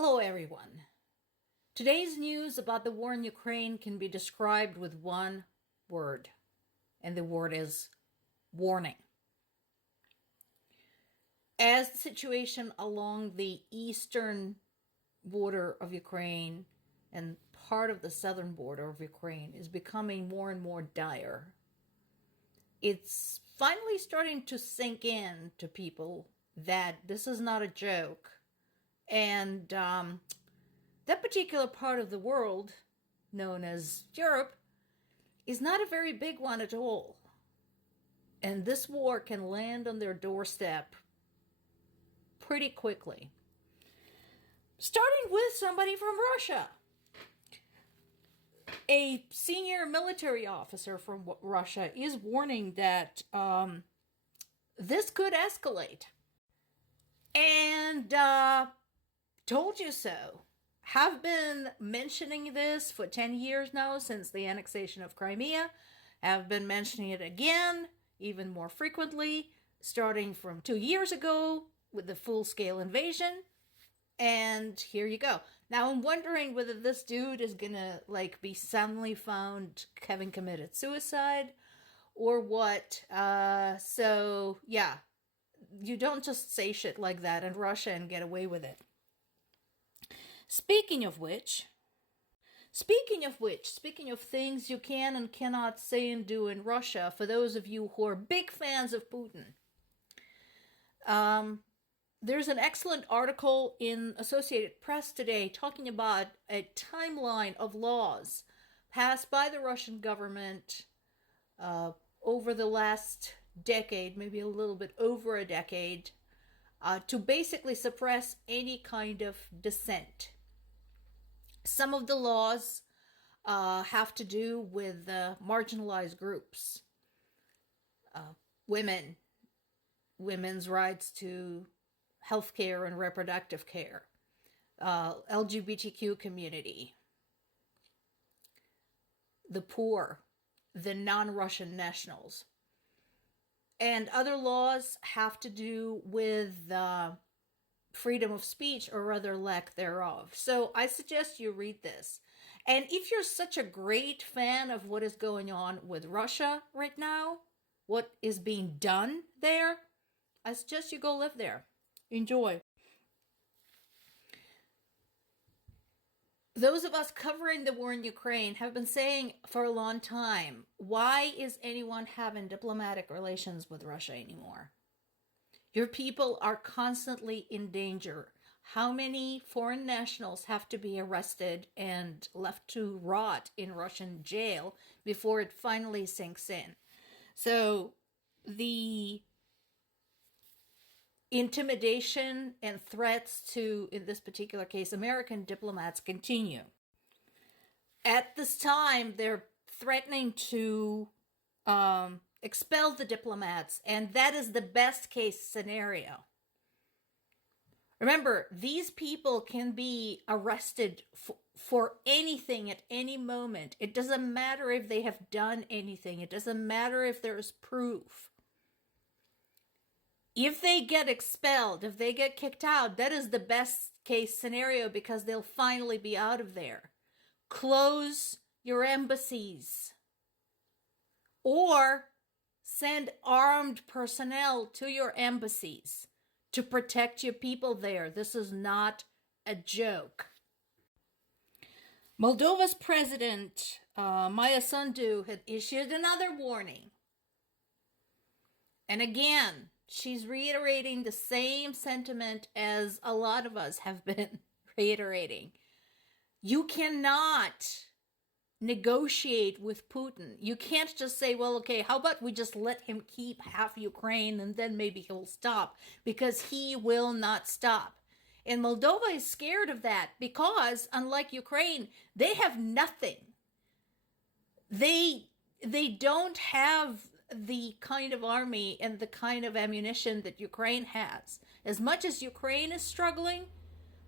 Hello, everyone. Today's news about the war in Ukraine can be described with one word, and the word is warning. As the situation along the eastern border of Ukraine and part of the southern border of Ukraine is becoming more and more dire, it's finally starting to sink in to people that this is not a joke. And that particular part of the world, known as Europe, is not a very big one at all. And this war can land on their doorstep pretty quickly. Starting with somebody from Russia. A senior military officer from Russia is warning that this could escalate. And told you so. Have been mentioning this for 10 years now since the annexation of Crimea. Have been mentioning it again, even more frequently, starting from 2 years ago with the full-scale invasion. And here you go. Now I'm wondering whether this dude is gonna be suddenly found having committed suicide or what. So yeah, you don't just say shit like that in Russia and get away with it. Speaking of things you can and cannot say and do in Russia, for those of you who are big fans of Putin, there's an excellent article in Associated Press today talking about a timeline of laws passed by the Russian government over the last decade, maybe a little bit over a decade, to basically suppress any kind of dissent. Some of the laws have to do with marginalized groups, women's rights to healthcare and reproductive care, LGBTQ community, the poor, the non-Russian nationals. And other laws have to do with freedom of speech, or rather lack thereof. So I suggest you read this. And if you're such a great fan of what is going on with Russia right now, what is being done there, I suggest you go live there. Enjoy. Those of us covering the war in Ukraine have been saying for a long time, why is anyone having diplomatic relations with Russia anymore? Your people are constantly in danger. How many foreign nationals have to be arrested and left to rot in Russian jail before it finally sinks in? So the intimidation and threats to, in this particular case, American diplomats continue. At this time, they're threatening to expel the diplomats, and that is the best case scenario. Remember, these people can be arrested for anything at any moment. It doesn't matter if they have done anything. It doesn't matter if there's proof. If they get expelled, if they get kicked out, that is the best case scenario because they'll finally be out of there. Close your embassies. Or send armed personnel to your embassies to protect your people there. This is not a joke. Moldova's president, Maya Sandu, had issued another warning. And again, she's reiterating the same sentiment as a lot of us have been reiterating. You cannot negotiate with Putin. You can't just say, well, okay, how about we just let him keep half Ukraine and then maybe he'll stop, because he will not stop. And Moldova is scared of that because, unlike Ukraine, they have nothing. They don't have the kind of army and the kind of ammunition that Ukraine has. As much as Ukraine is struggling,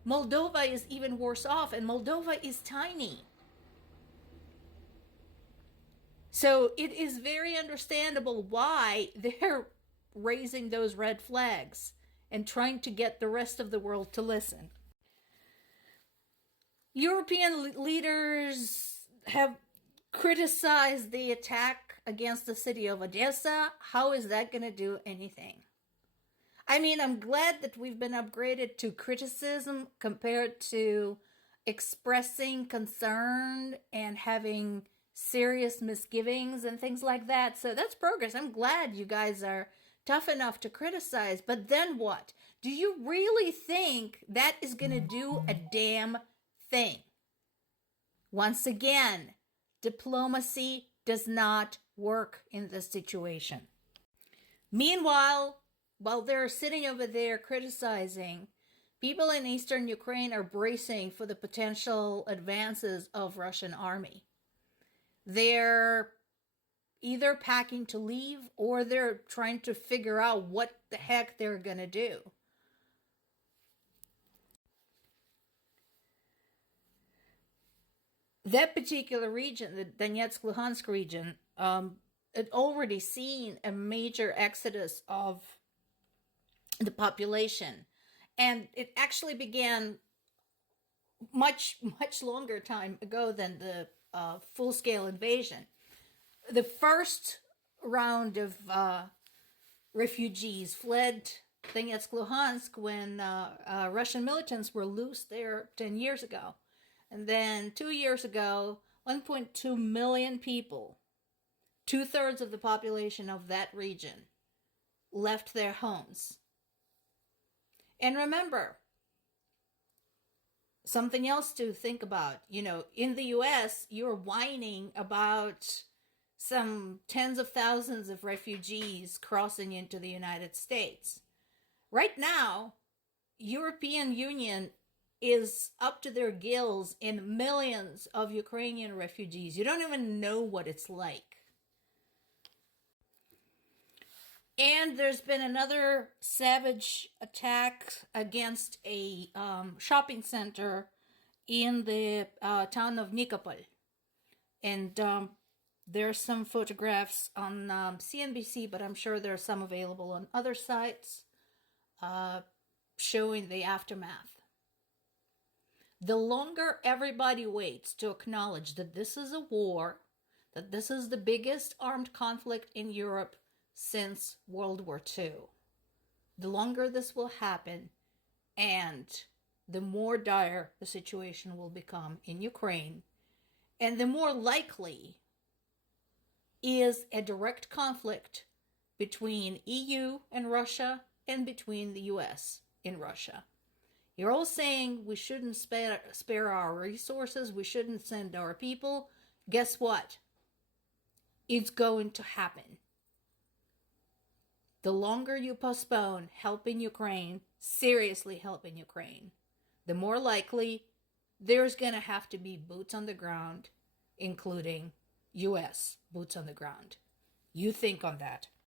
Moldova is even worse off, and Moldova is tiny. So it is very understandable why they're raising those red flags and trying to get the rest of the world to listen. European leaders have criticized the attack against the city of Odessa. How is that going to do anything? I mean, I'm glad that we've been upgraded to criticism compared to expressing concern and having serious misgivings and things like that. So that's progress. I'm glad you guys are tough enough to criticize. But then what? Do you really think that is going to do a damn thing? Once again, diplomacy does not work in this situation. Meanwhile, while they're sitting over there criticizing, people in eastern Ukraine are bracing for the potential advances of Russian army. They're either packing to leave or they're trying to figure out what the heck they're going to do. That particular region, the Donetsk-Luhansk region, had already seen a major exodus of the population. And it actually began much longer time ago than the full-scale invasion. The first round of refugees fled Donetsk-Luhansk when Russian militants were loose there 10 years ago. And then 2 years ago, 1.2 million people, 2/3 of the population of that region, left their homes. And remember, something else to think about. You know, in the US, you're whining about some tens of thousands of refugees crossing into the United States. Right now, European Union is up to their gills in millions of Ukrainian refugees. You don't even know what it's like. And there's been another savage attack against a shopping center in the town of Nikopol. And there's some photographs on CNBC, but I'm sure there are some available on other sites showing the aftermath. The longer everybody waits to acknowledge that this is a war, that this is the biggest armed conflict in Europe since World War II, the longer this will happen, and the more dire the situation will become in Ukraine, and the more likely is a direct conflict between EU and Russia and between the US and Russia. You're all saying we shouldn't spare our resources, we shouldn't send our people. Guess what? It's going to happen. The longer you postpone helping Ukraine, seriously helping Ukraine, the more likely there's going to have to be boots on the ground, including US boots on the ground. You think on that.